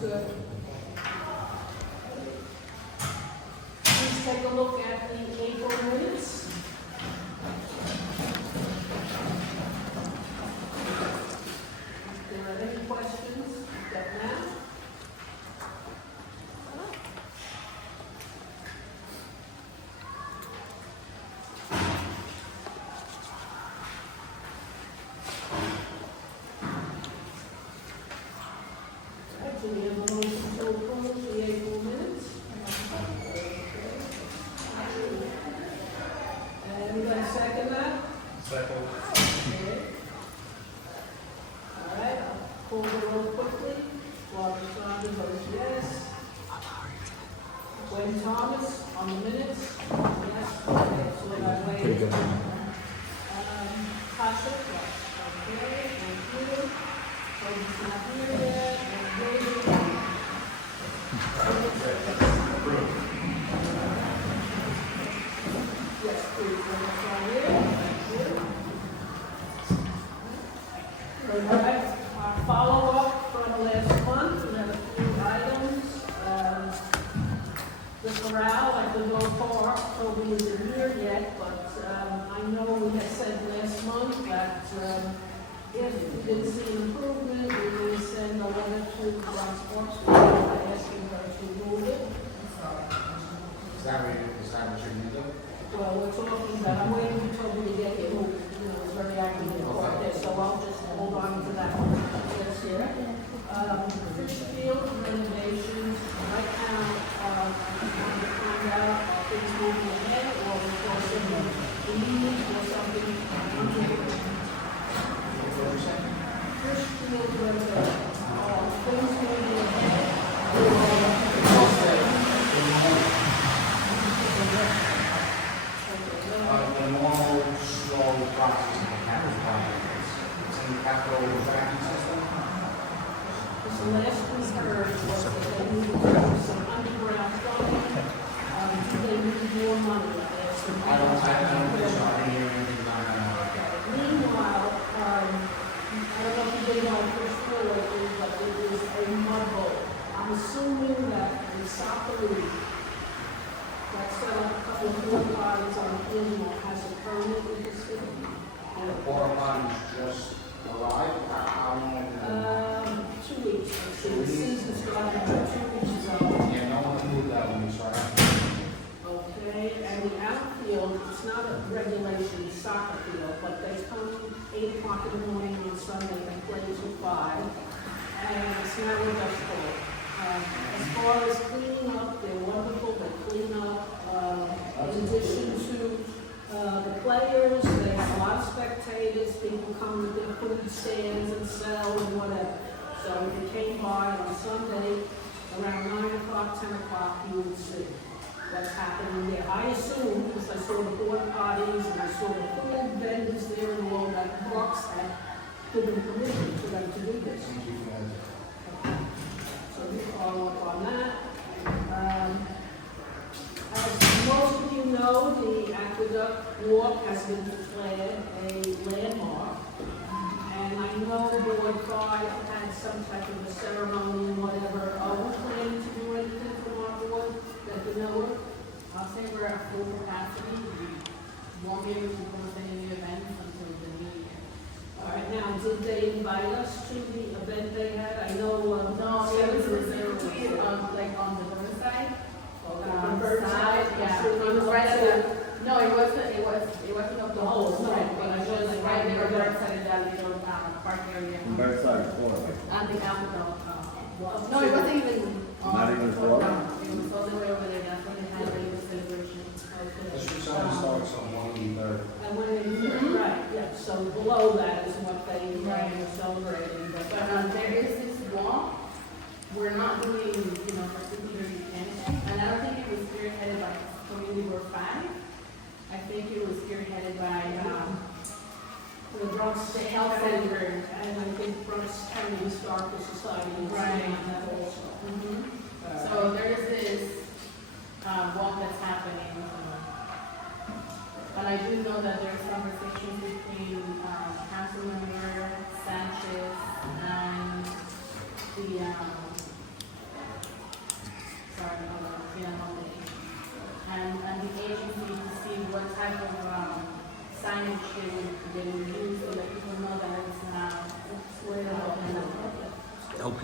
Good. Please take a look at the April minutes. If there are any questions, get now. Do we have a motion to approve the April minutes? Anybody second that? Second. Okay. All right, I'll call the roll quickly. Barbara Sanders votes yes. Gwen Thomas on the minutes? Yes. Okay, so I wait. Pretty good. Tasha? Yes. Okay, thank you. Toby's not here yet. And David? Yes, please, when it's all here. Thank you. All right, our follow-up from last month, we had a few items. The corral at the Go Park, Toby isn't here yet, but I know we had said last month that if we didn't see an improvement, we would send a letter to Bronx asking her to move it. Is that what you need to do? Well, we're talking about, I'm waiting for Toby to get here, who, is very active in the park there, so I'll just hold on to that one. That's here. Fish field renovations, right now, I'm trying to find out if things moving ahead, or because of the leaves or something. Fish field renovations, things moving ahead. The normal, slow process of the capital project. It's in the capital tracking system. So last we heard was that they needed to do some underground plumbing, they need more money. There's some- I don't think so. I didn't hear anything about that. Meanwhile, I don't know if you did know first floor lately, but it is a mud hole. I'm assuming that the soccer league that set up a couple of water bodies on Gilmore has a permit with the city. The porta potties just arrived. How long have they been? 2 weeks, let's see, the season's starting, 2 weeks ago. Yeah, no one moved that when we started. Okay, and the outfield, it's not a regulation soccer field, but they come 8 o'clock in the morning on Sunday and play till 5, and it's now a dust bowl. As far as cleaning up, they're wonderful, they clean up, in addition to the players, they have a lot of spectators, people come with their food stands and sell and whatever. So if you came by on Sunday, around 9 o'clock, 10 o'clock, you would see what's happening there. I assume, because I saw the porta potties and I saw the food vendors there and all that, Bronx had given permission for them to do this. So we follow up on that. As most of you know, the Aqueduct Walk has been declared a landmark. And I know Board 5 had some type of a ceremony and whatever. Are we planning to do anything from our board that you know of? I'll say we're at full capacity. We won't be able to host any of the events until the new year. All right, now, did they invite us to the event they had? I know, No, it was specifically like on the north side. Side, yeah. It was right at the, no, it wasn't up the whole side, but it was right there on the north side of that little park area. Bird side corner. And the capital. No, it wasn't even. Not even It Florida? was all the way over there. That's when they had the little celebration. The street sign starts on 183rd. And when they, right, yeah, so below that is what they are celebrating, but. But there is this walk. We're not doing, particularly anything. And I don't think it was spearheaded by Community Board 5. I think it was spearheaded by The Bronx the health center. and I think Bronx County Historical Society is Right. on that also. So there is this walk that's happening. But I do know that there's conversations between Councilmember Sanchez and the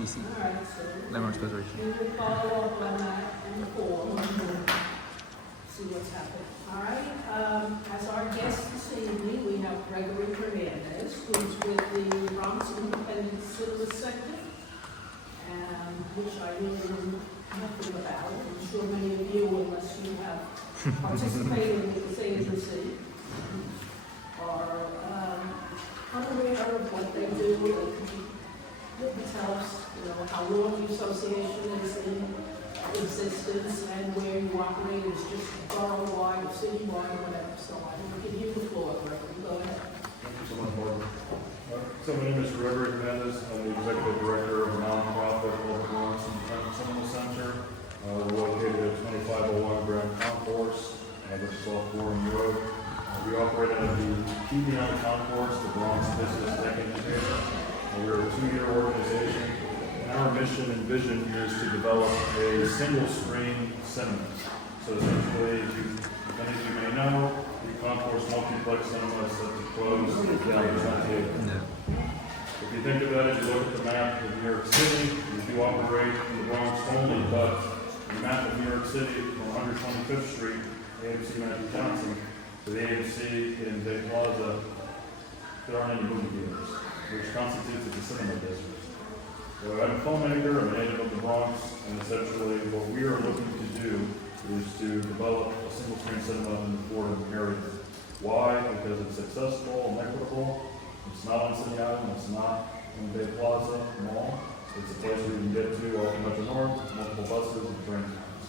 PC. All right, so Landmarks Preservation. we will follow up on that in the fall, and see what's happening. All right, as our guest this evening, we have Gregory Hernandez, who's with the Bronx Independent Cinema Center, and which I really know nothing about. I'm sure many of you, unless you have participated with this agency, are unaware of what they do. They tell us, how long the association is in existence and where you operate is just borough-wide, or city-wide, or whatever. So I will give you the floor, Gregory. Go ahead. Thank you so much, Barbara. So my name is Gregory Hernandez. I'm the executive director of a nonprofit called the Bronx Independent Cinema Center. We're located at 2501 Grand Concourse, which is off Warren Road. We operate out of the PBM Concourse, the Bronx Business Tech Incubator. We're a 2-year organization, and our mission and vision is to develop a single-screen cinema. So essentially, if any of you may know, the Concourse Multiplex Cinema is set to close in 2028. If you think about it, you look at the map of New York City, we do operate in the Bronx only, but the map of New York City from 125th Street, AMC Matthew Johnson, to the AMC in Bay Plaza, there aren't any movie theaters, which constitutes a cinema district. So I'm a filmmaker, I'm a native of the Bronx, and essentially what we are looking to do is to develop a single-screen cinema in the Fordham area. Why? Because it's accessible and equitable. It's not on City Island, it's not in Bay Plaza Mall. It's a place where you can get to off Metro North, multiple buses and train times.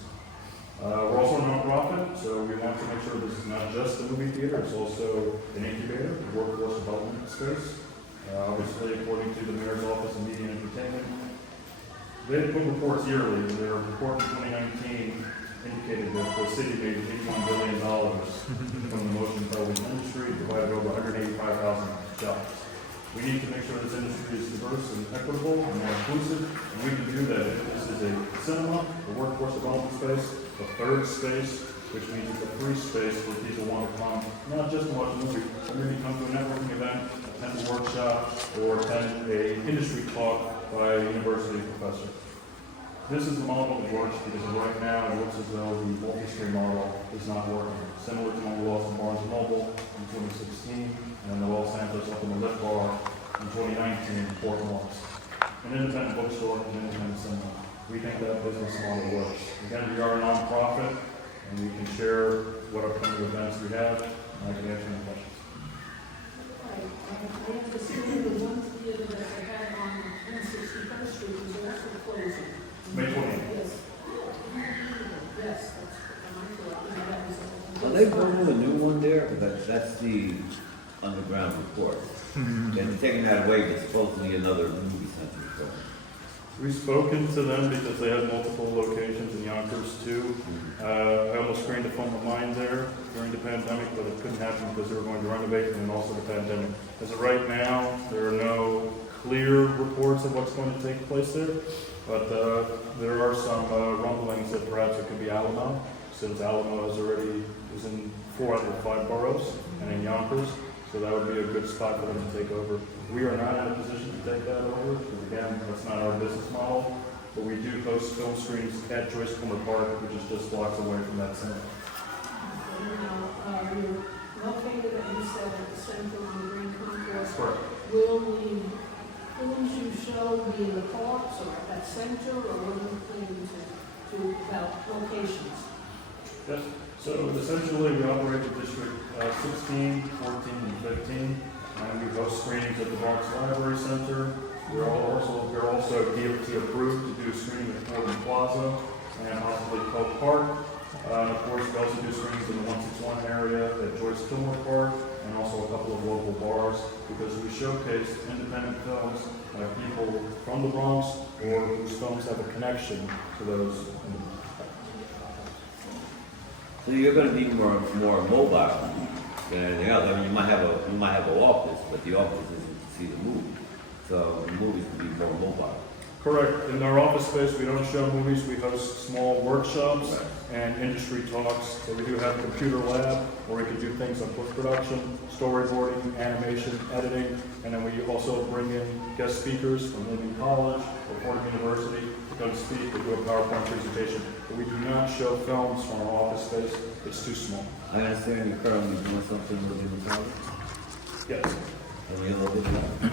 We're also a nonprofit, so we want to make sure this is not just a movie theater, it's also an incubator, a workforce development space. Obviously, according to the Mayor's Office of Media and Entertainment, they put reports yearly. Their report in 2019 indicated that the city made $81 billion from the motion television industry, provided over 185,000 jobs. We need to make sure this industry is diverse and equitable and more inclusive, and we can do that if this is a cinema, a workforce development space, a third space, which means it's a free space where people want to come, not just to watch a movie, but maybe come to a networking event, attend a workshop, or attend a industry talk by a university professor. This is the model that works because right now it looks as though the multi-screen model is not working. Similar to when we lost in Barnes & Noble in 2016, and the Los Angeles up in the Lit Bar in 2019 in Fort Knox. An independent bookstore, an independent cinema. We think that business model works. Again, we are a nonprofit, and we can share what upcoming events we have, and I can answer any questions. Right. I understand the one theater that they had on 161st Street is also closing. May 28th. Yes. Yes, that's, am I correct? Are they building a new one there? Because that's the underground report. They're taking that away, but supposedly another movie center. We've spoken to them because they have multiple locations in Yonkers too. I almost screened a film of mine there during the pandemic, but it couldn't happen because they were going to renovate and then also the pandemic. As of right now, there are no clear reports of what's going to take place there, but there are some rumblings that perhaps it could be Alamo, since Alamo is in 4 out of 5 boroughs and in Yonkers. So that would be a good spot for them to take over. We are not in a position to take that over, because again, that's not our business model. But we do host film screens at Joyce Kilmer Park, which is just blocks away from that center. Now, you're located, as you said, at the center on the Green Concourse. Correct. Will the films you show be in the parks or at that center, or what are you planning to about locations? Yes. So essentially, we operate the district 16, 14, and 15, and we host screenings at the Bronx Library Center. We're also DOT approved to do a screening at Fordham Plaza and possibly Coke Park. Of course, we also do screenings in the 161 area at Joyce Kilmer Park, and also a couple of local bars, because we showcase independent films by people from the Bronx or whose films have a connection to those. So you're going to be more mobile than anything else. I mean, you might have an office, but the office isn't to see the movie. So the movies can be more mobile. Correct. In our office space, we don't show movies, we host small workshops and industry talks. So we do have a computer lab where we can do things like post-production, storyboarding, animation, editing, and then we also bring in guest speakers from Lincoln College or Fordham University to come speak or do a PowerPoint presentation. But we do not show films from our office space, it's too small. I understand you're currently doing something with the college. Yes. Tell me a little bit about it.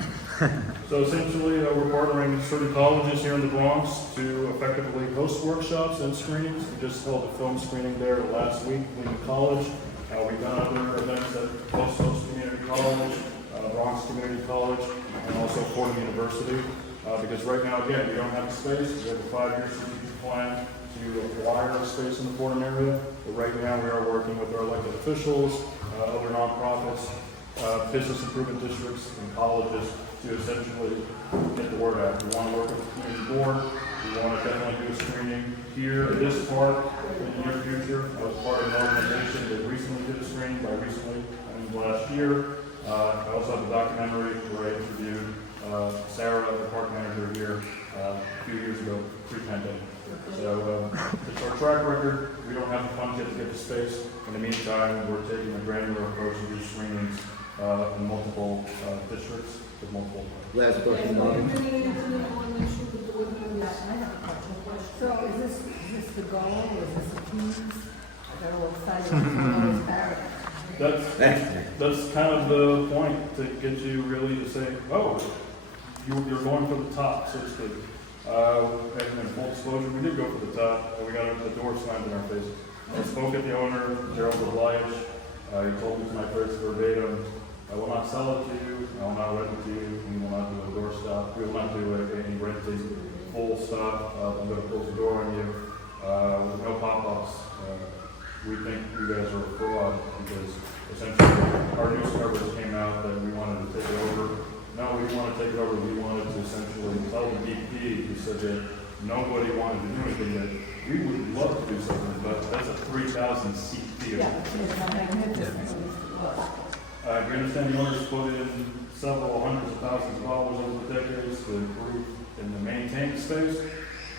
So essentially, we're partnering with certain colleges here in the Bronx to effectively host workshops and screenings. We just held a film screening there last week in the college. We've done other events at Post Community College, Bronx Community College, and also Fordham University. Because right now, again, we don't have the space. We have a 5-year strategic plan to acquire a space in the Fordham area. But right now, we are working with our elected officials, other nonprofits, business improvement districts, and colleges to essentially get the word out. We want to work with the community board. We want to definitely do a screening here at this park in the near future. I was part of an organization that recently did a screening, by recently, I mean last year. I also have a documentary where I interviewed Sarah, the park manager here, a few years ago, pre-pandemic. So it's our track record. We don't have the funds yet to get the space. In the meantime, we're taking a granular approach to do screenings in multiple districts with multiple. Last question, And Marvin. we're really into the one that you would do it on that. I have a question. So is this the goal, or is this a piece? They're all excited about this paragraph. That's kind of the point, to get you really to say, oh, you're going for the top, so to speak. And in full disclosure, we did go for the top, and we got the door slammed in our faces. I spoke at the owner, Gerald Belias. He told me tonight verbatim, I will not sell it to you, I will not rent it to you, we will not do a door stop, we will not do any renting, full stop, I'm gonna close the door on you, with no pop-ups. We think you guys are a fraud, because essentially our news coverage came out that we wanted to take it over. No, we didn't want to take it over, we wanted to essentially tell the VP, who said that nobody wanted to do anything, that we would love to do something, but that's a 3,000 seat theater. Yeah, it's not magnificent. We understand the owners put in several hundreds of thousands of dollars over the decades to improve and to maintain the space.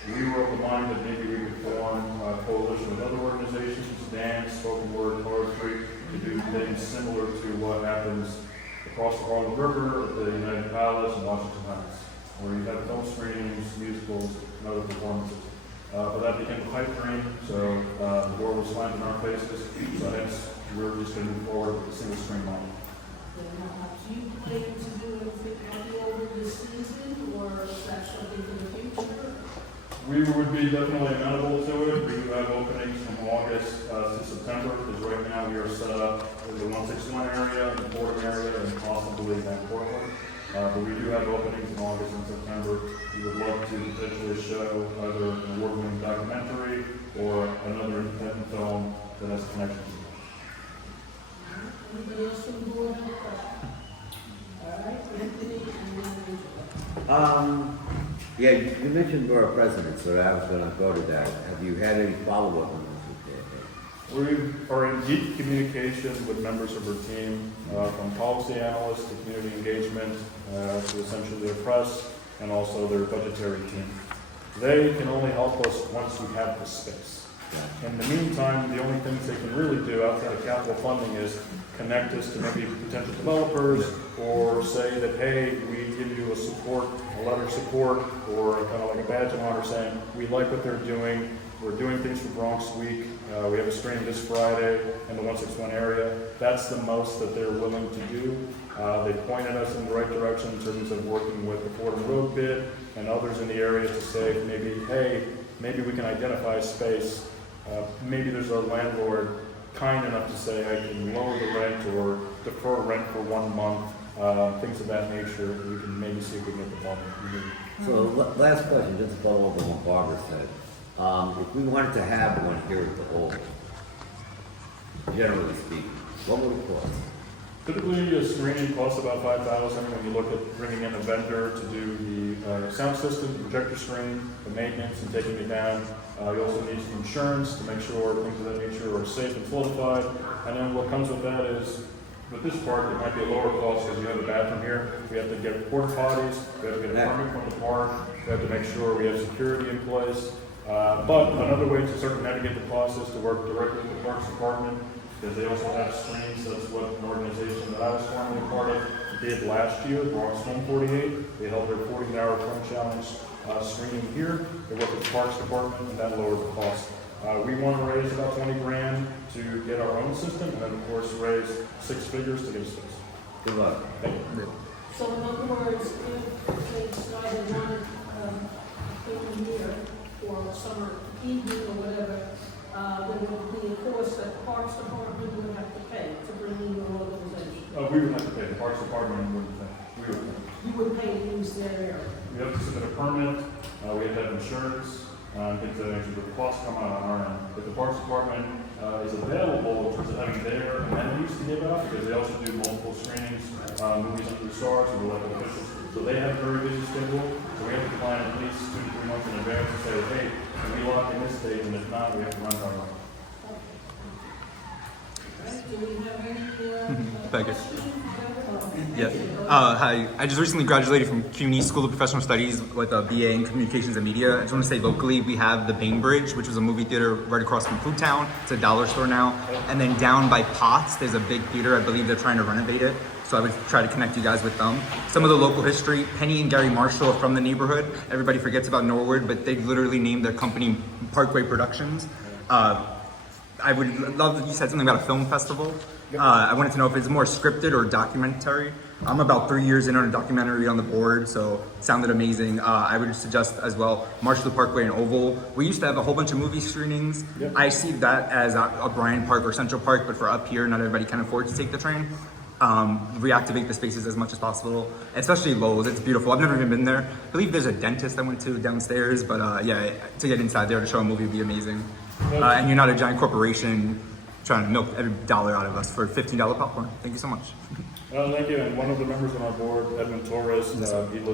We were of the mind that maybe we could form a coalition with other organizations, dance, spoken word, poetry, to do things similar to what happens across the Harlem River at the United Palace in Washington Heights, where you have film screenings, musicals, and other performances. But that became a pipe dream, so the door was slammed in our faces, so hence we're just going to move forward with a single screen model. Do you plan to do anything over this season, or is that something for the future? We would be definitely amenable to it. We do have openings from August to September, because right now we are set up in the 161 area, the Fordham area, and possibly in Portland. But we do have openings in August and September. We would love to potentially show either an award-winning documentary or another independent film that has a connection to it. Anybody else from the board have a question? All right, Anthony, and then Angela. Yeah, you mentioned borough president, so I was gonna go to that. Have you had any follow-up on this? We are in deep communication with members of our team, from policy analysts to community engagement, to essentially their press, and also their budgetary team. They can only help us once we have the space. In the meantime, the only things they can really do outside of capital funding is connect us to maybe potential developers, or say that, hey, we give you a letter of support, or kind of like a badge of honor saying, we like what they're doing, we're doing things for Bronx Week, we have a screening this Friday in the 161 area. That's the most that they're willing to do. They pointed us in the right direction in terms of working with the Fordham Road bid and others in the area to say, maybe we can identify a space. Maybe there's a landlord kind enough to say, I can lower the rent or defer rent for 1 month, things of that nature. We can maybe see if we can get the ball. So, last question, just to follow up on what Barbara said. If we wanted to have one here at the Hall, generally speaking, what would it cost? Typically, a screening costs about $5,000 when you look at bringing in a vendor to do the sound system, the projector screen, the maintenance, and taking it down. You also need some insurance to make sure things of that nature are safe and solidified. And then what comes with that is, with this park, it might be a lower cost because you have a bathroom here. We have to get porta potties, we have to get a permit from the park, We have to make sure we have security in place. But another way to sort of navigate the process to work directly with the Parks Department, because they also have screens. That's what an organization that I was formerly part of did last year, Bronx 148. They held their 40-hour film challenge screening here. They work with the Parks Department, and that lowers the cost. We want to raise about 20 grand to get our own system, and then of course raise 6 figures to get a system. Good luck. Thank you. So in other words, if they decided one film here or summer evening or whatever, there would be a cost that the Parks Department would have to pay to bring in your organization. We would have to pay. The Parks Department wouldn't pay. We would pay. You would pay to use their area. We have to submit a permit. We have to have insurance. Things of that nature. The costs come out on our end. If the Parks Department is available in terms of having their amenities to give out, because they also do multiple screenings, movies under the stars, and elected officials. So they have a very busy schedule. So we have to plan at least 2 to 3 months in advance to say, hey, can we lock in this date? And if not, we have to run our own. Right? Do we have any Thank you. questions? Yes. Hi. I just recently graduated from CUNY School of Professional Studies with a BA in Communications and Media. I just want to say locally we have the Bainbridge, which was a movie theater right across from Food Town. It's a dollar store now. And then down by Potts, there's a big theater. I believe they're trying to renovate it. So I would try to connect you guys with them. Some of the local history, Penny and Gary Marshall are from the neighborhood. Everybody forgets about Norwood, but they literally named their company Parkway Productions. I would love that you said something about a film festival. I wanted to know if it's more scripted or documentary. I'm about 3 years in on a documentary on the board, so it sounded amazing. I would suggest as well Marshall Parkway and Oval. We used to have a whole bunch of movie screenings. Yep. I see that as a Bryant Park or Central Park, but for up here, not everybody can afford to take the train. Reactivate the spaces as much as possible, especially Lowe's. It's beautiful. I've never even been there. I believe there's a dentist I went to downstairs, but yeah, to get inside there to show a movie would be amazing. And you're not a giant corporation trying to milk every dollar out of us for $15 popcorn. Thank you so much. Thank you. And one of the members on our board, Edmund Torres, he lives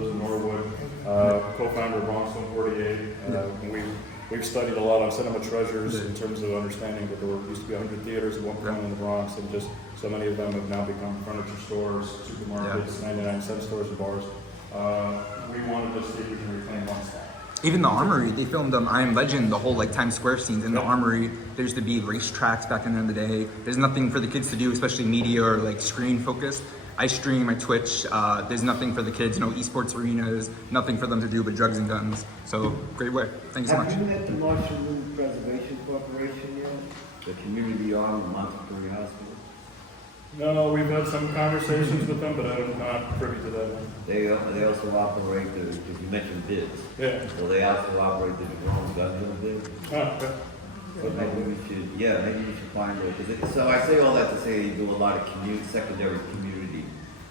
in Norwood, co-founder of Bronx 148. We've studied a lot on cinema treasures in terms of understanding that there used to be 100 theaters at one point in the Bronx, and just so many of them have now become furniture stores, supermarkets, 99-cent stores, and bars. We wanted to see if we can reclaim one spot. Even the Armory, they filmed I Am Legend, the whole like Times Square scenes in the Armory. There used to be racetracks back in the day. There's nothing for the kids to do, especially media or like screen focused. I stream, I Twitch. There's nothing for the kids, no esports arenas, nothing for them to do but drugs and guns. So great work. Thank you so much. Have you met the Marshall Loop Preservation Corporation yet? The community arm of Montgomery Hospital? No, we've had some conversations with them, but I'm not privy to that one. They also operate the, because you mentioned bids. Yeah. So they also operate the drone gun bid. Oh, okay. So maybe we should find it. So I say all that to say they do a lot of secondary community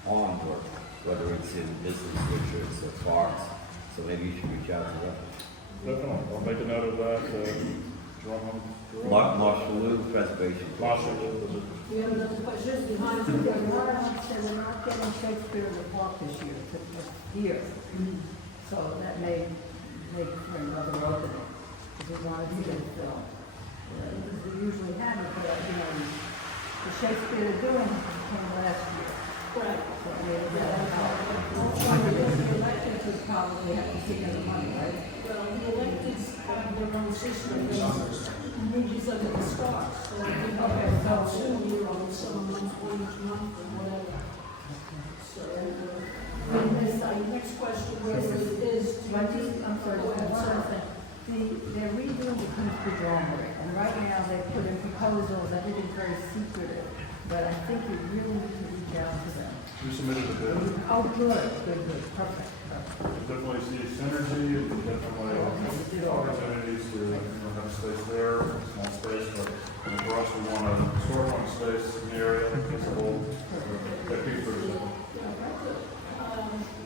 harm work, whether it's in business districts or parks. So maybe you should reach out to them. Definitely. I'll make a note of that. Marshall Loop Preservation. Marshall. We have another question behind Yeah, you. why don't say we're not getting Shakespeare in the Park this year, here. So that may make for another opening, if we want to see the film. We usually have it, but, the Shakespeare they're doing came last year. Right. So, I mean, the elections would probably have to take in the money, right? Well, the electeds have their own system, movies under the stars. So they can help soon, you're on some month, one each month, or whatever. So, next question, whether it is. I'm sorry, one other thing. They're redoing the Queensbridge Armory, and right now they put in proposals, everything's very secretive, but I think you really need to reach out to them. You submitted a bid. Oh, good, perfect. Definitely see synergy, definitely opportunities to have space there, small space, but for us, we want a storefront space in the area, it's a whole, that piece for example.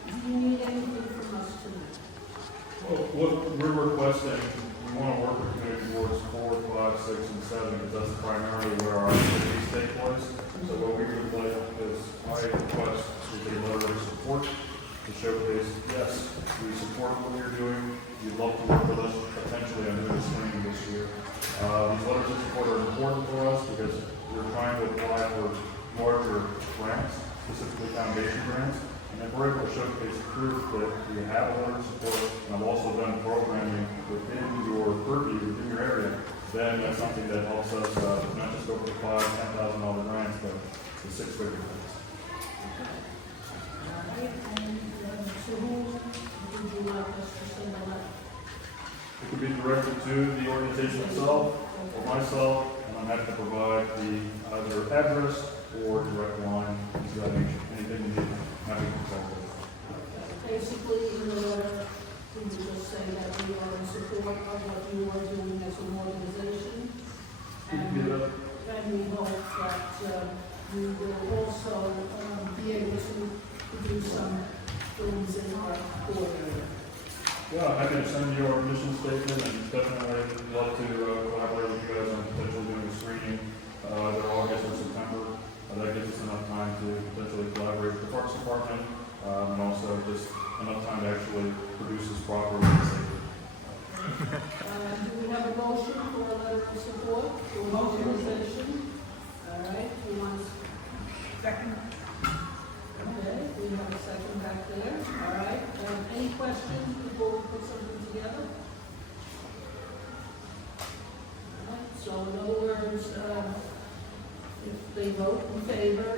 Do you need anything from us tonight? Well, what we're requesting, we want to work with community boards 4, 5, 6, and 7, because that's primarily where our activities take place. So what we would like is, my request is a letter of support to showcase, yes, we support what you're doing, you'd love to work with us potentially on doing screening this year. These letters of support are important for us because we're trying to apply for larger grants, specifically foundation grants, and and we're able to showcase proof that we have a letter of support, and I've also done programming within your purview, within your area, then that's something that helps us not just go for the $5,000, $10,000 grants, but the six-figure grants. All right, and to whom would you like us to send a letter? It could be directed to the organization itself, or myself, and I'm happy to provide the either address or direct line, to that nature. Anything you need, I'm happy to consult with. Basically, in the letter, we would just say that we are in support of what you are doing as an organization. And we hope that you will also be able to produce some films in our core area. Yeah, I'm happy to send you our mission statement, and definitely love to collaborate with you guys on potentially doing a screening either August or September. That gives us enough time to potentially collaborate with the Parks Department, and also just enough time to actually produce this properly and safely. Do we have a motion for a letter of support for an organization? All right, who wants? Second. Okay, we have a second back there. All right, any questions before we put something together? All right, so in other words, if they vote in favor,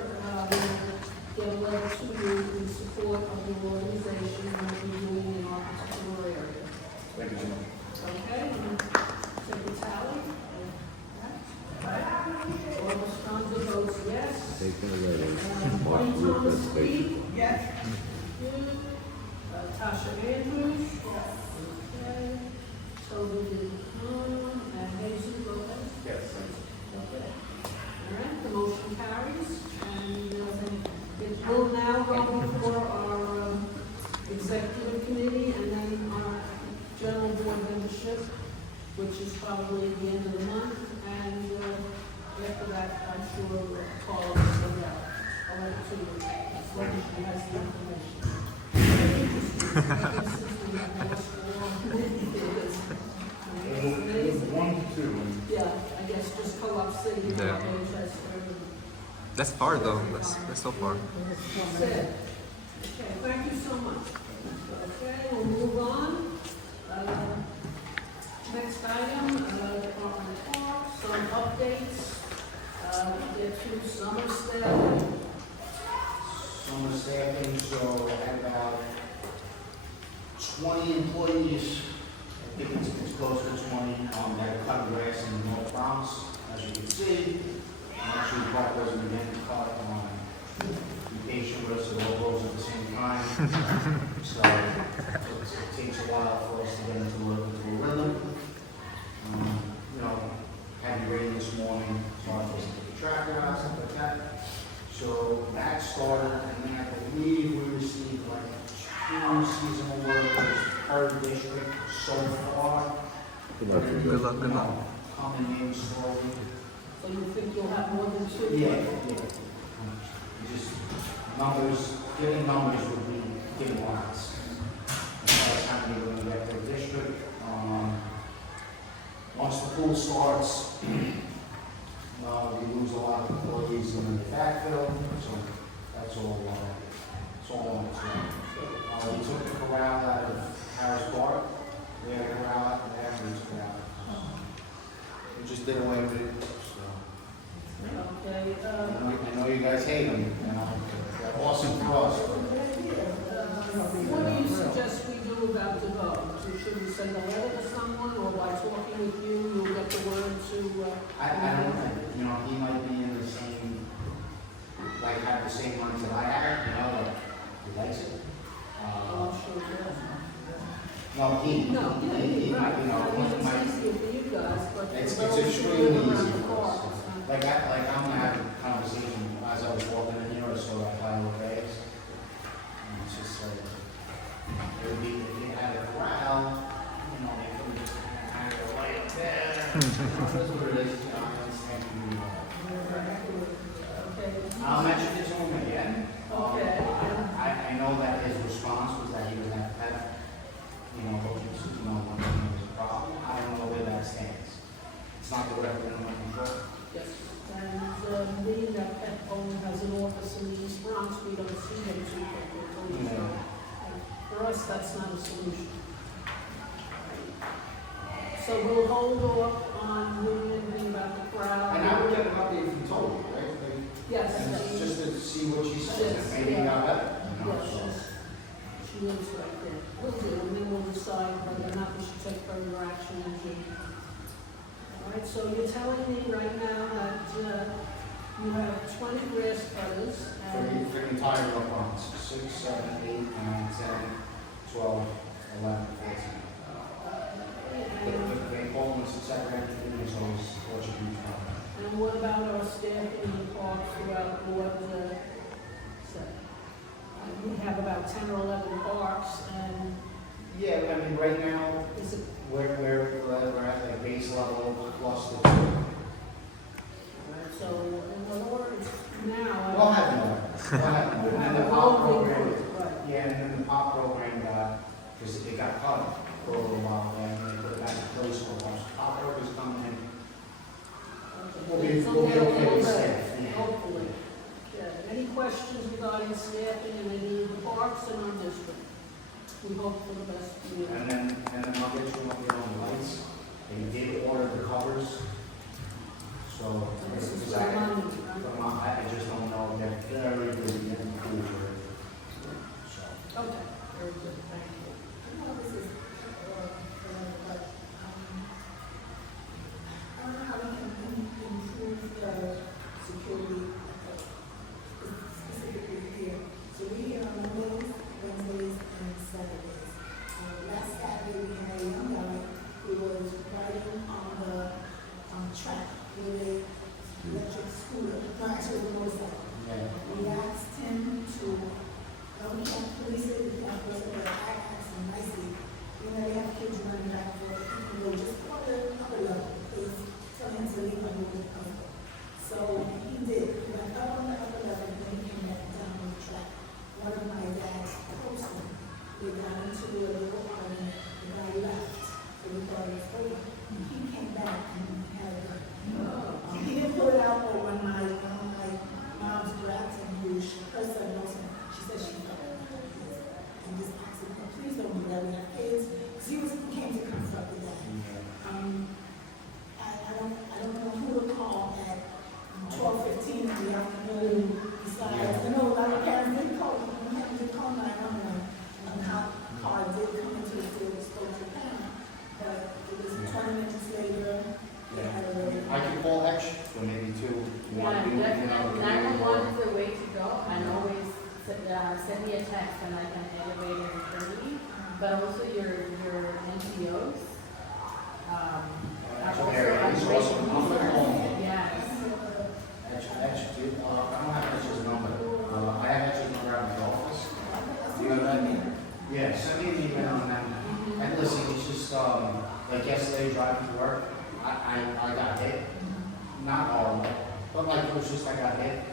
we'll get a letter to you in support of the organization and what you're doing in our particular area. Thank you so much. Okay, and take a tally. All the strong votes yes. Take the letters. Bonnie Thomas Lee. Yes. Tasha Andrews. Yes. Okay. Toby and Jesus Lopez. Yes. Okay. All right, the motion carries, and it will now go before our executive committee and then our general board membership, which is probably at the end of the month, and after that, I'm sure Paul will send out a letter to you, as long as she has the information. One, two. Yeah, I guess just co-op city. Yeah. That's far though. That's so far. That's it. Okay, thank you so much. Okay, we'll move on. Next item, Department of Parks, some updates. We get to summer staffing. Summer staffing, so I had about 20 employees, I think it's close to 20, that are cutting grass in the North Bronx, as you can see. Actually, Park wasn't again cut, be patient with us, it all goes at the same time. So it takes a while for us to get into a rhythm. You know, heavy rain this morning, so I was supposed to get the tractor out, stuff like that. So that started, and then I believe we received like 2 seasonal workers per district so far. Good luck. Coming in slowly. So you think you'll have more than 2? Yeah. Just numbers, giving numbers would be giving lots. That's how many we're going to get per district. Once the pool starts, we lose a lot of employees in the backfill, so that's all on its own. We took the corral out of Harris Park. We had a corral out there, and we took it out. We just did away with it. Okay, I know you guys hate them, you know, they're awesome for us. what do you suggest we do about the vote? Should we send a letter to someone, or by talking with you, you'll get the word to, I don't think, you know, he might be in the same, like, have the same ones that I have, you know, like, he likes it. I'm sure it does. No, he might, you know, he might, It's easier for you guys, but. it's for those who extremely live around easy the for us. park, it's not. Like, I'm gonna have a conversation as I was walking in here, I saw that pile of bags. And it's just like, it would be, if you had a corral, you know, they could just kind of lay it there. That's what it is, you know, I understand. Okay. I'll mention it to him again. Okay. I know that his response was that he would have pet, you know, when there was a problem. I don't know where that stands. It's not directly under my control. Yes, and being that pet owner has an office in the East Bronx, we don't see them too frequently. guess that's not a solution. So we'll hold off on doing anything about the crowd. And I would get an update from Toby, right? Like, Yes. and just to see what she says, maybe it got better, you know, so. Yes, she lives right there. We'll do, and then we'll decide whether or not we should take further action in June. All right, so you're telling me right now that you have 20 grass cutters For and the entire Bronx, 6, 7, 8, 9, 10, 12, 11, 14. The Coleman's second is always what you do. and what about our staff in the parks throughout what we have about 10 or 11 parks, and Yeah, I mean, right now, is it, we're at like base level plus the 2. so in other words, now. We'll have another. We'll have another. And then the pop program, Right. yeah, and then the pop program because it got cut for a little while, and then they put it back in place for a while. So pop program is coming in. We'll be okay with staff, yeah. Hopefully. Yeah. Any questions regarding staffing in any of the parks in our district? We hope for the best for you. And then I'll get you an update on the lights. They did order the covers. So, This is because for money, right? I just don't know, they're very good at cool for it. So, Okay, very good, thank you. I know this is, but, I don't know how we can improve the security, specifically here. So we here on Mondays, Wednesdays, and Saturdays. Last Saturday, we had a young guy who was riding on the, track with a electric scooter, no, actually it was a motorcycle. yeah. We asked him to, we can't police it, we can't police it, but I asked him nicely, you know, they have kids running back and forth, you know, just go to the upper level, please, tell him to leave on the upper. So he did, he went up on the upper level, and then he came back down on the track. One of my dad's coached him, they got into a little argument, the guy left, so we thought it was over. He came back and had a gun. He didn't pull it out, but when my mom's grabbed him, who her son knows him, she said she felt it. And just asked him, "Oh, please don't do that, we have kids." Because he came to confront the dad. I don't know who to call at 12:15 in the afternoon besides, I know a lot of parents did call, we have to call 911 on how car did come into the store, spoke to them. But it was 20 minutes later, they had already. I can call Etch for maybe 2. You want Yeah, to do, definitely, 911 is the way to go, and always send me a text when I can elevate it internally, but also your NCOs. Are also He's also, I'm going to call him. Yes. Etch, dude, I don't have Etch's number. I have Etch's number at my office. Do you have that? Yeah, send me an email on that. And listen, it's just, like yesterday driving to work, I got hit. Not horrible, but like it was just I got hit.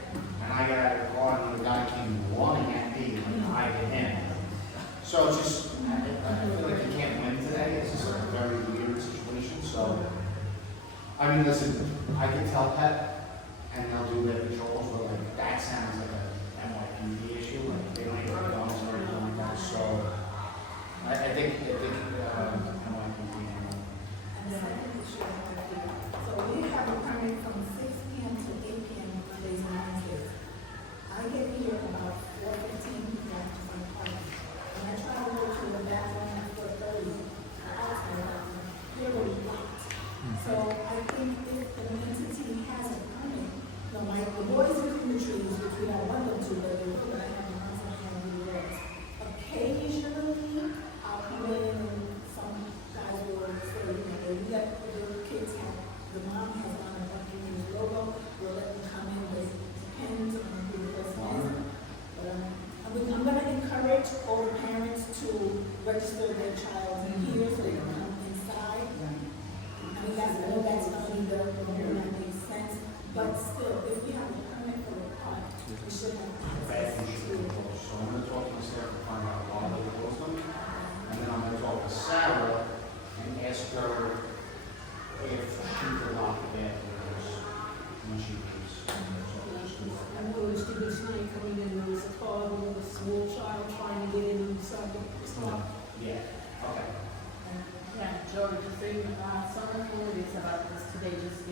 And I got out of the car and the guy came running at me and I hit him. So it's just, I feel like you can't win today. It's just a very weird situation. So, I mean, listen, I can tell Pet and they'll do their patrols, but like that sounds like a NYPD issue. Like they don't even have guns or anything like that. So, I think NYPD. And the second issue I have here, so we have a permit from 6 p.m. to 8 p.m. on Mondays and Wednesdays. I get here about 4:15 p.m. to my apartment. When I try to go to the bathroom at 4:30, I ask my bathroom, they're already locked. So I think if the entity has a permit, the boys in the trees, which we don't want them to, but they will, but I have the ones that can do those. Occasionally, I'll come in and some guys will say, you know, we let the kids have, the mom has gone and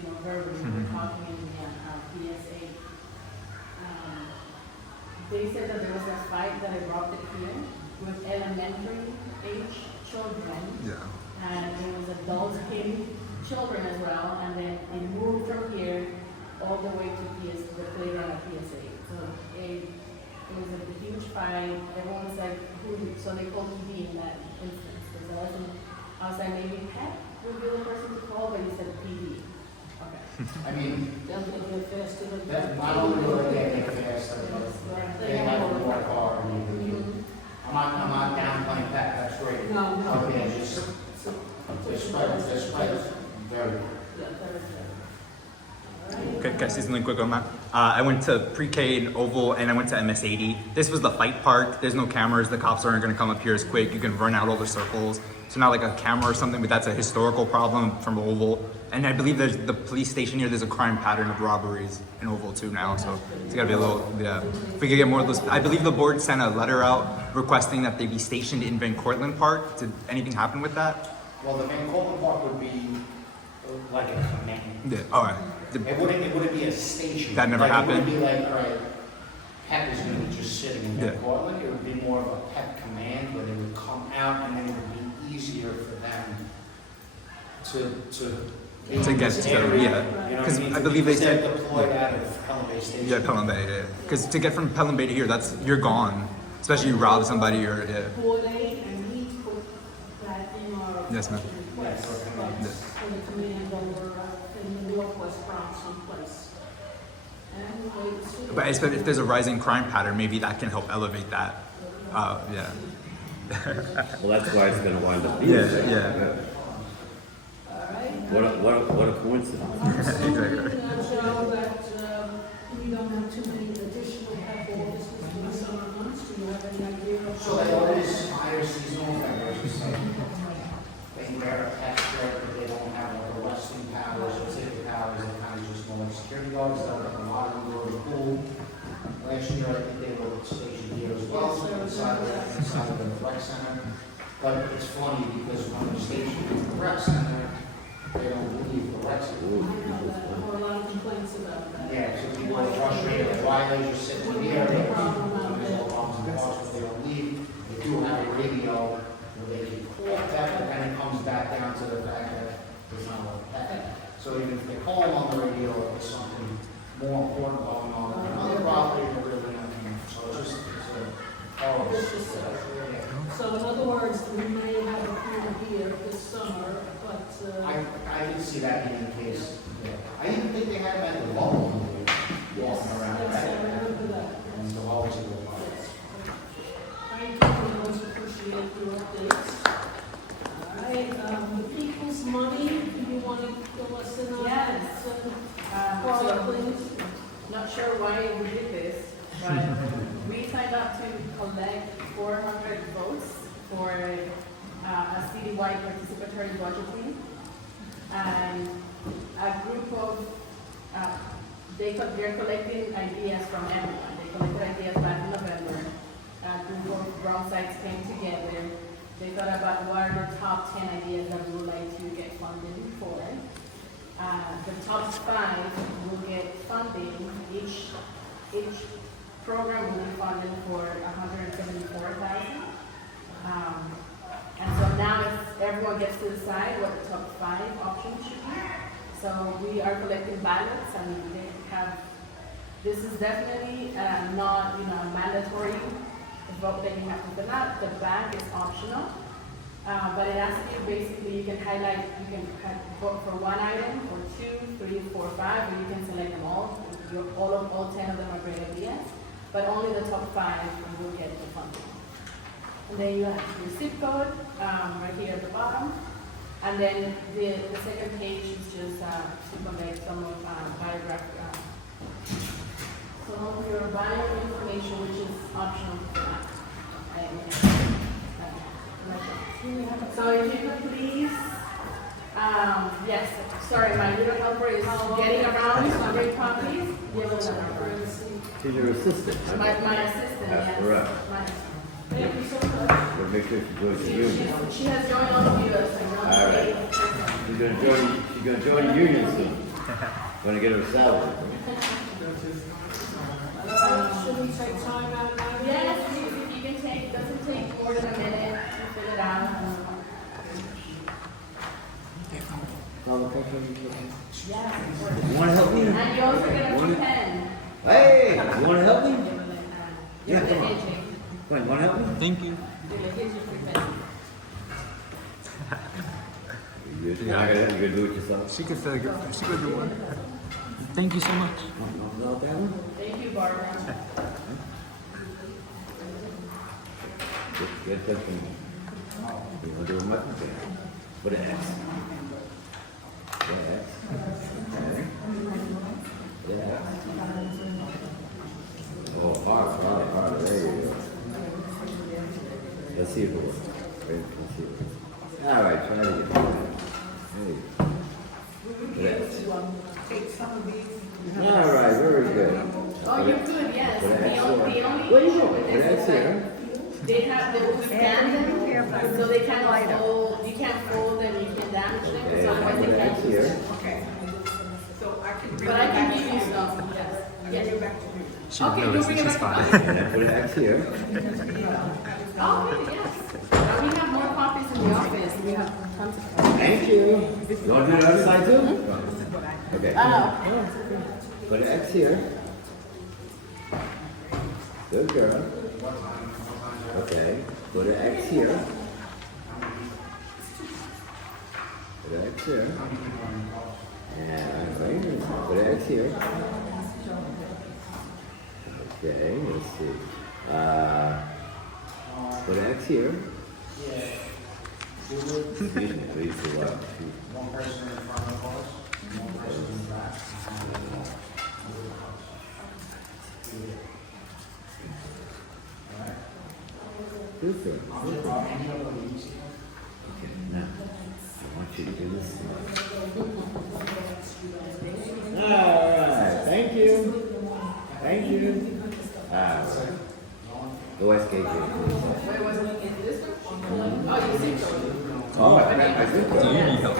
verbally, we were talking in the PSA. They said that there was a fight that erupted here with elementary age children. Yeah. And it was adults hitting children as well, and then it moved from here all the way to the playground at PSA. So it was a huge fight. Everyone was like, so they called PD in that instance. Because I was like, maybe Pep would be the person to call, but he said PD. Okay. I mean, They'll get there faster than that, not only will they get there faster, but they have to work hard and everything. I'm not downplaying that, that's great. No, no. Okay, just, they're spread very well. Yeah, that is good. All right. Okay, can I say something quick on that? I went to pre-K in Oval and I went to MS80. This was the fight park. There's no cameras. The cops aren't going to come up here as quick. You can run out all the circles. So not like a camera or something, but that's a historical problem from Oval. And I believe there's the police station here. There's a crime pattern of robberies in Oval too now. So it's got to be a little, yeah. If we could get more of those. I believe the board sent a letter out requesting that they be stationed in Van Cortlandt Park. Did anything happen with that? Well, the Van Cortlandt Park would be like a command. Yeah. All right. It wouldn't be a station. That never happened? It wouldn't be like, all right, PEP is gonna be just sitting in Yeah. Van Cortlandt. It would be more of a PEP command where they would come out and then it would be easier for them to be To in get this to, area, yeah. you know what Because mean? I believe they Because they're said, deployed out of Pelham Bay Station. yeah, Pelham Bay, yeah. Because to get from Pelham Bay to here, you're gone. Especially you rob somebody or, yeah. Coordinate and we put that in our Yes, ma'am. request, Yes, but yes. for the command over in the northwest Bronx someplace. And we'll wait and see. But if there's a rising crime pattern, maybe that can help elevate that. Yeah. Well, that's why it's gonna wind up being Yeah, there. yeah. All right. What a coincidence. Exactly. Joe, that we don't have too many additional pep offices in the summer months. Do you have any idea of? So they always hire seasonal vendors, so they wear a pet shirt, but they don't have like a wrestling powers or ticket powers, they kind of just know like security guards, that are a lot of them go to the pool. Last year, I think they were stationed here as well, inside of the rec center. But it's funny because when they're stationed in the rec center, they don't leave the rec center. I know that, I have a lot of complaints about that. Yeah, so people are frustrated, why they just sitting here, there's no problems in the cars, but they don't leave. They do have a radio where they can call that, but then it comes back down to the fact that there's not a pet. So even if they call them on the radio, if there's something more important going on than another property, they're really not, so it's a horrible. It's just, so in other words, we may have a crew here this summer, but, I didn't see that being the case. Yeah. I even think they had them at the bubble when they were yes, walking around. yes, I remember that. And the always a little fun. Yes. Thank you, we always appreciate your updates. All right, the people's money, do you want to fill us in on that? Yes. Carla, please. Not sure why we did this, but we signed up to collect 400 votes for a citywide participatory budgeting. And a group of, they're collecting ideas from everyone. They collected ideas back in November. A group of Bronxites came together. They thought about what are the top 10 ideas that we would like to get funding for. The top 5 will get funding. Each program will be funded for $174,000. And so now everyone gets to decide what the top 5 options should be. So we are collecting ballots, and they have. This is definitely not a mandatory vote that you have to fill out. The bag is optional. But it asks you basically, you can highlight, you can vote for one item, or 2, 3, 4, 5, or you can select them all. All 10 of them are great ideas, but only the top 5 will get the funding. And then you have your zip code right here at the bottom. And then the second page is just to convey some of some of your bio information, which is optional for that. So if you could please, yes, sorry, my little helper is getting around, so very please. To your assistant. My assistant, That's yes. correct. Thank you so much. We'll make sure she joins the union. She has joined on the video, so All right. She's gonna join the union soon. Gonna get her salary. Should we take time out now? Yes, if you can take, doesn't take more than a minute to fill it out. You wanna help me? And you also get a free pen. Hey, you wanna help me? Yeah, come on. Here's Come on, you wanna help me? Thank you. your free pen. You're gonna do it yourself? She could do one. Thank you so much. No, that one? Thank you, Barbara. Get that from me. You wanna do a mutton thing? Put an X. Put an X. Okay. Put an X. Oh, hard, there you go. Let's see if it works. Wait, let's see if it works. All right, try it again. There you go. Put an X. Take some of these. All right, very good. Oh, you're good, yes. Put an X The only here. Where you issue going? with Put an this X is that here. they have, they will scan them, so they can't fold, you can't fold them, you can damage them, Okay, so otherwise put they an can't X use here. them. Okay. So I can bring But it I back can to give you you. some, yes. Get it back to you. She Okay, didn't you notice bring it. it She's back. fine. And then put an X here. Oh, yes. We have more copies in the office, we have tons of copies. Thank you. You want to do the other side too? Okay. Put an X here. Good girl. Okay. Put an X here. Put an X here. And right here. Put an X here. Okay, let's see. Put an X here. Excuse me, please, too loud. One person in front of the cars, one person in the back. Good girl. Okay, now, I want you to do this. Alright, thank you. Thank you. Alright. Go ask KJ. Wait, was it in this one? Oh, you see, so. Oh, I think Do so. you need help?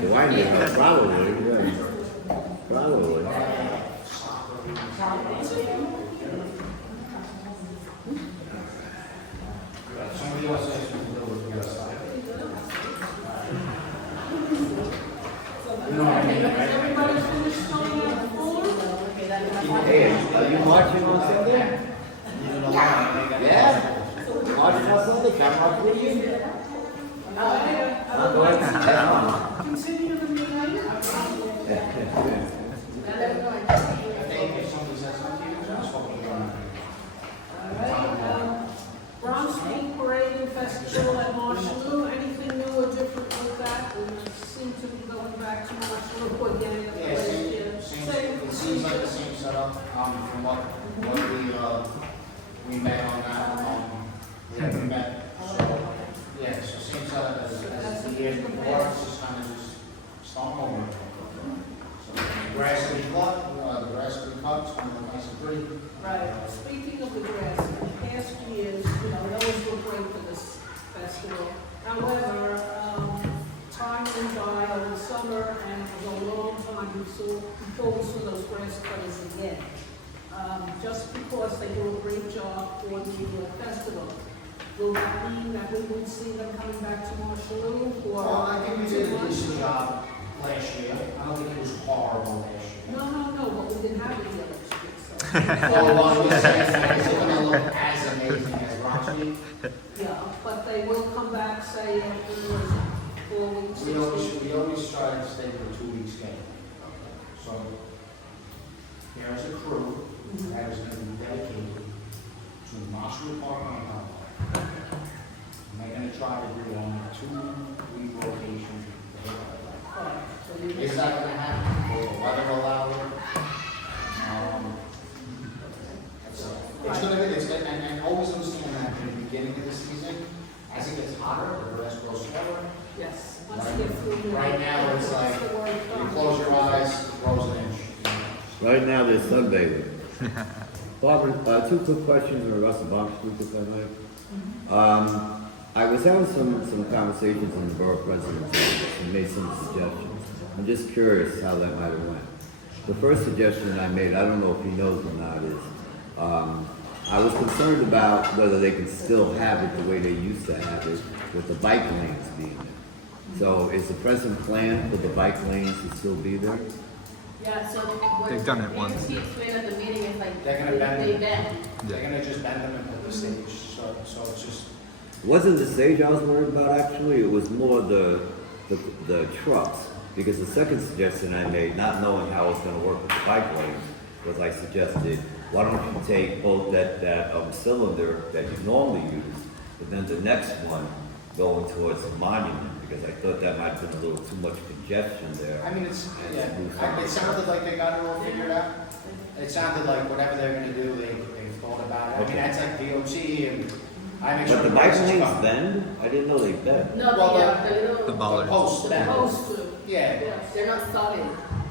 Do I need help? Probably, yeah. Probably. Somebody else asked me to do it, we gotta stop. You know what I mean, right? Everybody finished filling out the form? Hey, are you watching on Sunday? Yeah? Watching on Sunday? Come up with you? I'll go ahead and check on. Continue the meeting. I think if somebody says something, just hope they're gonna. Bronx Paint Parade and Festival at Marshalloo, anything new or different with that? We seem to be going back to Marshalloo again. Yeah, it seems like the same setup, from what we met on that, we met, so, yeah, so same setup as the year before, it's just kind of just start over. So, the grass will be cut, the grass will be cut, it's going to look nice and pretty. Right, speaking of the grass, in past years, those were great for this festival. However, time went by over the summer, and it was a long time before we saw those grass cutters again. Just because they do a great job for the festival. Will that mean that we would see them coming back to Marshalloo, or? Well, I think we did a decent job last year, I don't think it was horrible last year. No, but we didn't have it the other year, so. Well, what we're saying is it's gonna look as amazing as Bronx Week. Yeah, but they will come back, say, after 4 weeks, 6 weeks. We always try to stay for 2 weeks schedule. So, there's a crew that is gonna be dedicated to Marshall Park and Town Park. And they're gonna try to agree on a 2-week rotation. Is that gonna happen? Will the weather allow it? It's gonna be, and always understand that in the beginning of the season, as it gets hotter, the grass grows taller. Yes, once they get through. Right now, it's like, you close your eyes, it grows an inch. Right now, there's sunbathing. Barbara, 2 quick questions in regards to Bronx Street, if I might. I was having some conversations in the borough president and made some suggestions. I'm just curious how that might have went. The first suggestion I made, I don't know if he knows or not, is I was concerned about whether they can still have it the way they used to have it with the bike lanes being there. So is the present plan for the bike lanes to still be there? Yeah, so what They've done it once. he explained at the meeting is like, They're gonna they bend bend. They're gonna just bend them and put the stage, so it's just, It wasn't the stage I was worried about actually, it was more the trucks. Because the second suggestion I made, not knowing how it's gonna work with the bike lanes, was I suggested, why don't you take both that cylinder that you normally use, but then the next one going towards the monument, because I thought that might have been a little too much congestion there. I mean, it sounded like they got it all figured out. It sounded like whatever they're gonna do, they thought about it. I mean, that's like DOT and I make sure. But the bike prices lanes come. bend? I didn't know they bend. No, Well, the little. The bollards. Posts, The bend. posts, Yeah. they're not solid.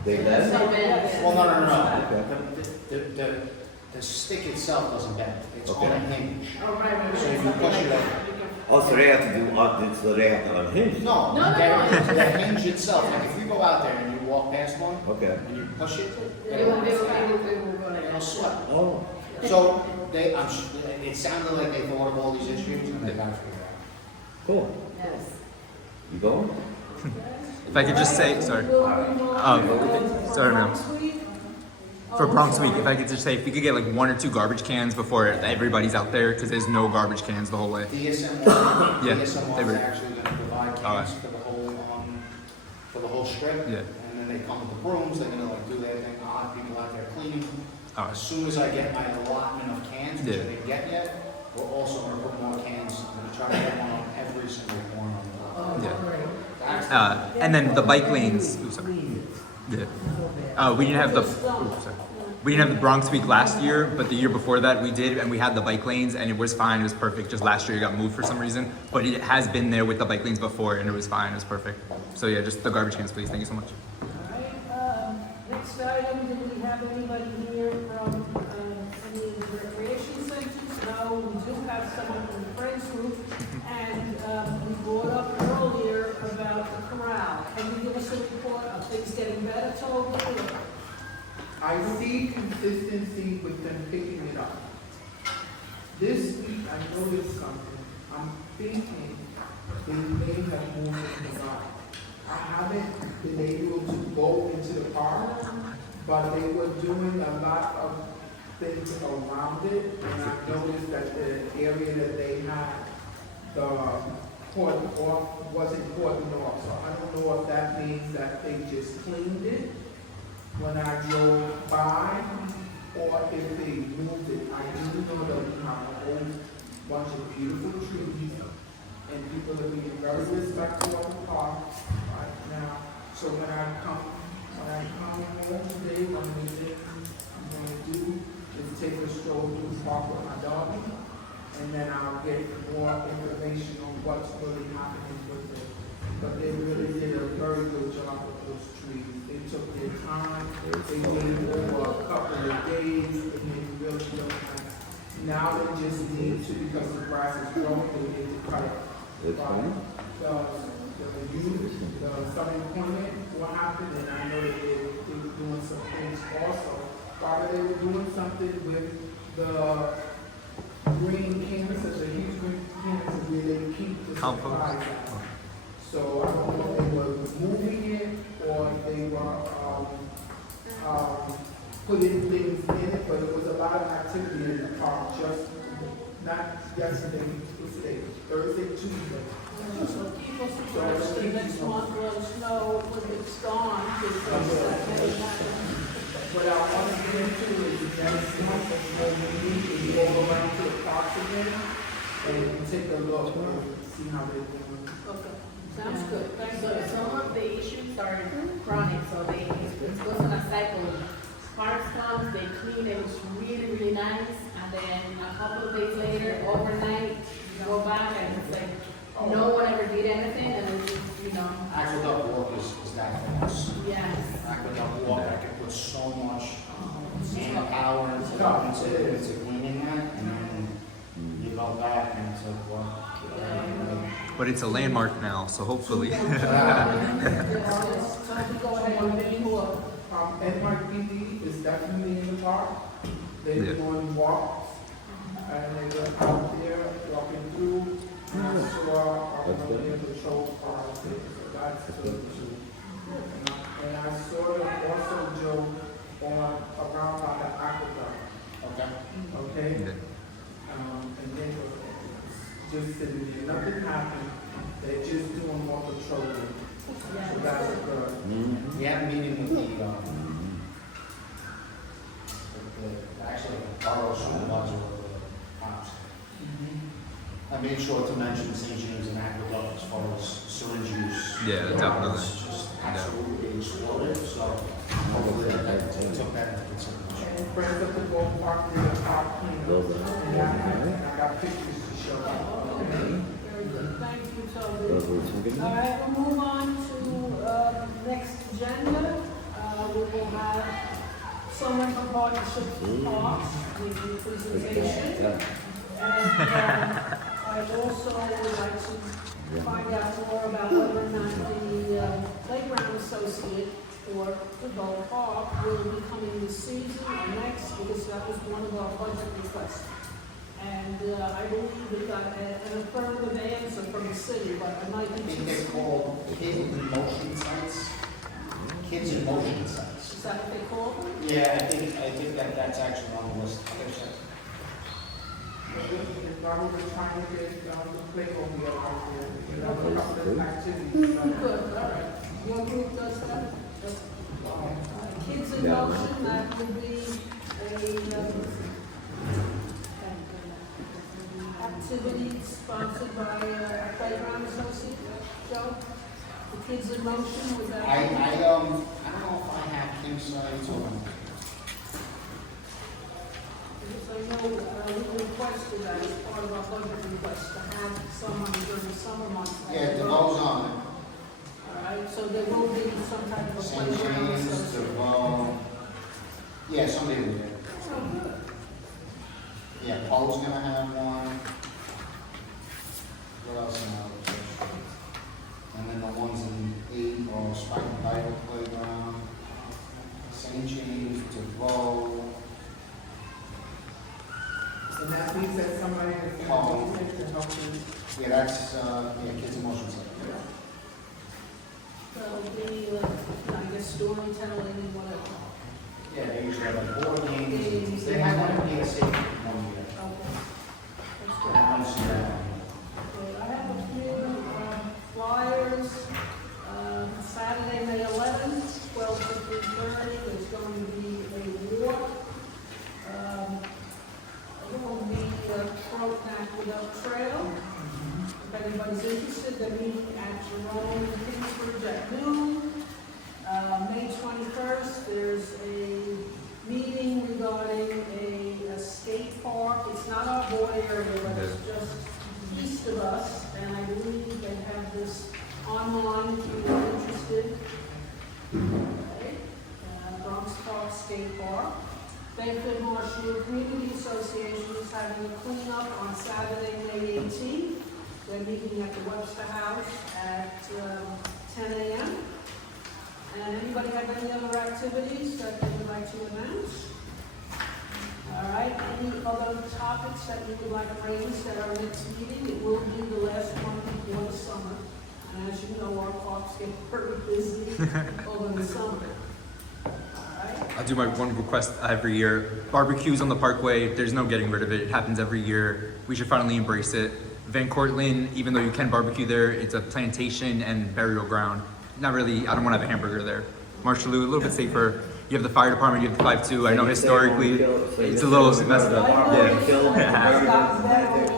They They're bend? not bend. Well, no. Okay. The stick itself doesn't bend. It's on a Okay. hinge. Oh, right. So if you push it up. Oh, so they have to do, so they have to unhinge? No, No. the hinge itself, like if you go out there and you walk past one Okay. and you push it, It will go like it'll that. slip. Oh, So it sounded like they thought of all these issues and they got it figured out. cool. Yes. You going? If I could just say, sorry. Sorry, ma'am. For Bronx Week, if I could just say, if we could get like 1 or 2 garbage cans before everybody's out there, because there's no garbage cans the whole way. DSM1, Yeah, DSM1 they is were- actually going to provide Alright. cans for the whole strip. Yeah. And then they come with the brooms, they're going to like do their thing, I'll have people out there cleaning. Alright. As soon as I get my allotment of cans, which I Yeah. didn't get yet, we're also going to put more cans, I'm going to try to get one on every single corner on the lot. Yeah. And then the bike lanes. Ooh, sorry. Yeah. We didn't have the. Ooh, sorry. We didn't have the Bronx Week last year, but the year before that we did, and we had the bike lanes, and it was fine. It was perfect. Just last year it got moved for some reason, but it has been there with the bike lanes before, and it was fine. It was perfect. So yeah, just the garbage cans, please. Thank you so much. Alright, next item, do we have anybody here from, any of the recreation centers? No, we do have someone from the Friends Group, and, we brought up earlier about the corral. Can you give us a report of things getting better, Toby? or- I see consistency with them picking it up. This week, I noticed something. I'm thinking they may have moved it around. I haven't been able to go into the park, but they were doing a lot of things around it, and I noticed that the area that they had the cordon off wasn't cordoned off. So I don't know if that means that they just cleaned it when I drove by, or if they moved it. I do know that we have a whole bunch of beautiful trees, and people are being very respectful of the park right now. So when I come home today, one of the things I'm gonna do is take a stroll through the park with my dog, and then I'll get more information on what's really happening with it. But they really did a very good job with those trees. They took their time, they waited over a couple of days, and they really look nice. Now they just need to, because the grass is growing, they need to cut it. That's fine. The unemployment, what happened, and I know that they were doing some things also. Father, they were doing something with the green canvases, the huge green canvases where they keep the Compost. supplies at. So I don't know if they were moving it or if they were, putting things in it, but it was a lot of activity in the park, just not yesterday, what's today, Thursday, Tuesday. So keep us abreast, and next month let us know when it's gone, because that may happen. What I want to get into is next month, before we meet, we go around to the parks again and take a look and see how they're doing. Okay, sounds good, thank So you. some of the issues are chronic, so it goes on a cycle. Sparks comes, they clean it, it's really, really nice, and then a couple of days later, overnight, you go back and it's like, no one ever did anything, and it's just, Aqueduct walk is that famous. yes. Aqueduct walk, I can put so much manpower into cleaning that, and then you go back and it's like, well, but it's a landmark now, so hopefully. So we go ahead and make more. NYPD is definitely in the park. They're Yeah. doing walks, and they were out there walking through. And I saw, near the show park, so that's good too. And I saw them also, Joe, on around by the aqueduct, Okay. okay? Yeah. And they were just sitting there, nothing happened, they're just doing more patrolling. So that's good. We had a meeting with actually, the borough supervisor of the cops. I made sure to mention St. James and Aqueduct as far as syringe use. Yeah, definitely. It's just absolutely exploded, so hopefully they took that into consideration. And friends of the golf park, did a park cleanup, and I got pictures to show. Okay, very good. Thank you, Toby. All right, we'll move on to next agenda. We will have someone from Partnerships for Parks with the presentation. And I also would like to find out more about whether or not the Playground Associate for Football Park will be coming this season or next, because that was one of our budget requests. And I believe we got an affirmative answer from the city, but I might I be think too. they're called Kids in Motion Sites. Kids in Motion Sites. Is that what they call them? Yeah, I think that's actually on the list. If I was trying to get the playground here out there, you know, a couple of activities. Good, all right. Your group does that? Kids in Motion, that would be a activity sponsored by a Playground Associate, Joe? The Kids in Motion, was that? I don't know if I have Kim's sites or. Because I know we requested that as part of our budget request to have someone during the summer months. Yeah, it goes on. All right, so there will be some type of a St. playground James, associated. DeVoe. Yeah, somebody will get it. Oh, good. Yeah, Paul's gonna have one. What else now? And then the ones in 8 are Spike Bible Playground, St. James, DeVoe. And that means that somebody is Oh. going to help you. Yeah, that's, Kids in Motion Center. So it'll be, I guess, storytelling and whatever. Yeah, they usually have like board games. They had one in PSA one year. Okay. That's good. And once a year. Okay, I have a few flyers. Saturday, May 11th, 12 to 3:30, there's going to be a walk. It will be Croakneck Without Trail. If anybody's interested, they're meeting at Jerome and Kingsbridge at noon. May 21st, there's a meeting regarding a skate park. It's not our board area, but it's just east of us, and I believe they have this online if you are interested. Okay. Bronx Park Skate Park. Bedford Marshall Community Association is having a cleanup on Saturday, May 18th. They're meeting at the Webster House at 10 a.m. And anybody have any other activities that they would like to announce? All right, any other topics that you would like raised at our next meeting? It will be the last one before the summer. And as you know, our parks get very busy over the summer. All right. I'll do my one request every year. Barbecues on the Parkway, there's no getting rid of it. It happens every year. We should finally embrace it. Van Cortlandt, even though you can barbecue there, it's a plantation and burial ground. Not really, I don't want to have a hamburger there. Marshalloo, a little bit safer. You have the fire department, you have the 5-2. I know historically it's a little messed up.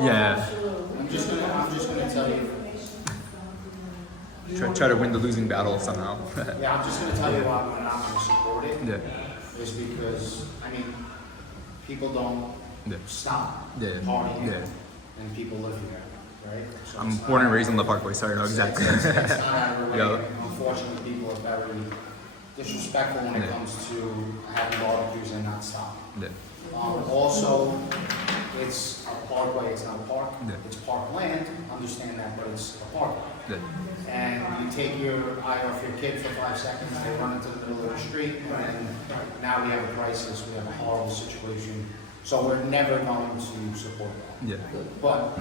Yeah. I'm just gonna tell you. Try to win the losing battle somehow. Yeah, I'm just gonna tell you why I'm not gonna support it. Yeah. Is because, I mean, people don't Yeah. stop Yeah. partying. Yeah. And people live here, right? So I'm it's born and not- raised on the Parkway, so I know exactly. It's not everywhere. Yeah. Unfortunately, people are very disrespectful when it Yeah. comes to having barbecues and not stopping. Yeah. Also, It's a parkway, it's not a park. Yeah. It's parkland, understand that, but it's a park. Yeah. And you take your eye off your kid for 5 seconds, they run into the middle of the street, and then now we have a crisis, we have a horrible situation. So we're never going to support that. Yeah. But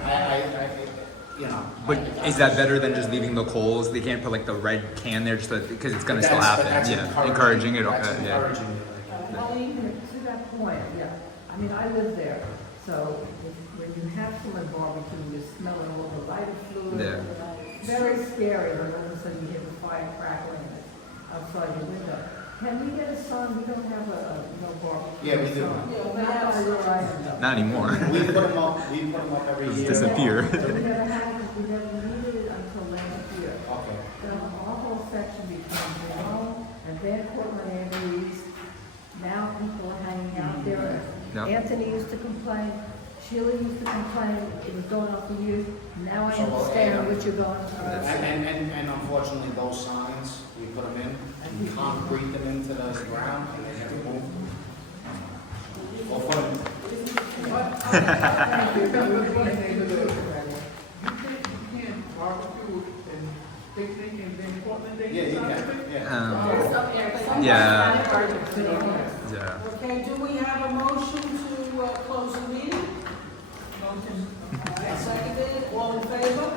you know. But is that better than just leaving the coals? They can't put like the red can there just because it's gonna still happen. That's Yeah, encouraging it. That's Yeah. encouraging it. Well, even to that point, yeah, I mean, I live there, so when you have someone barbecue, you're smelling all the lighter fluid. Yeah. Very scary when all of a sudden you hear the fire crackling outside your window. Can we get a sign? We don't have a no barbecue. Yeah, we do. sign. Yeah, we Not have by your item, though. Not anymore. We put them up every Those year. disappear. We never had it, we never needed it until last year. Okay. So our whole section between Jerome and Van Cortlandt Avenue East, now people are hanging out there. Yep. Anthony used to complain, Sheila used to complain, it was going on for years. Now I So, understand what you're going through. And unfortunately, those signs, we put them in, and we concrete them into the ground, and they never move. We'll put them, Thank you. But one neighborhood, you can barbecue and picnic and then Portland, they yeah, you can. can, yeah. There's some areas, some Yeah. areas. Yeah. Okay, do we have a motion to close the meeting? Seconded, all in favor?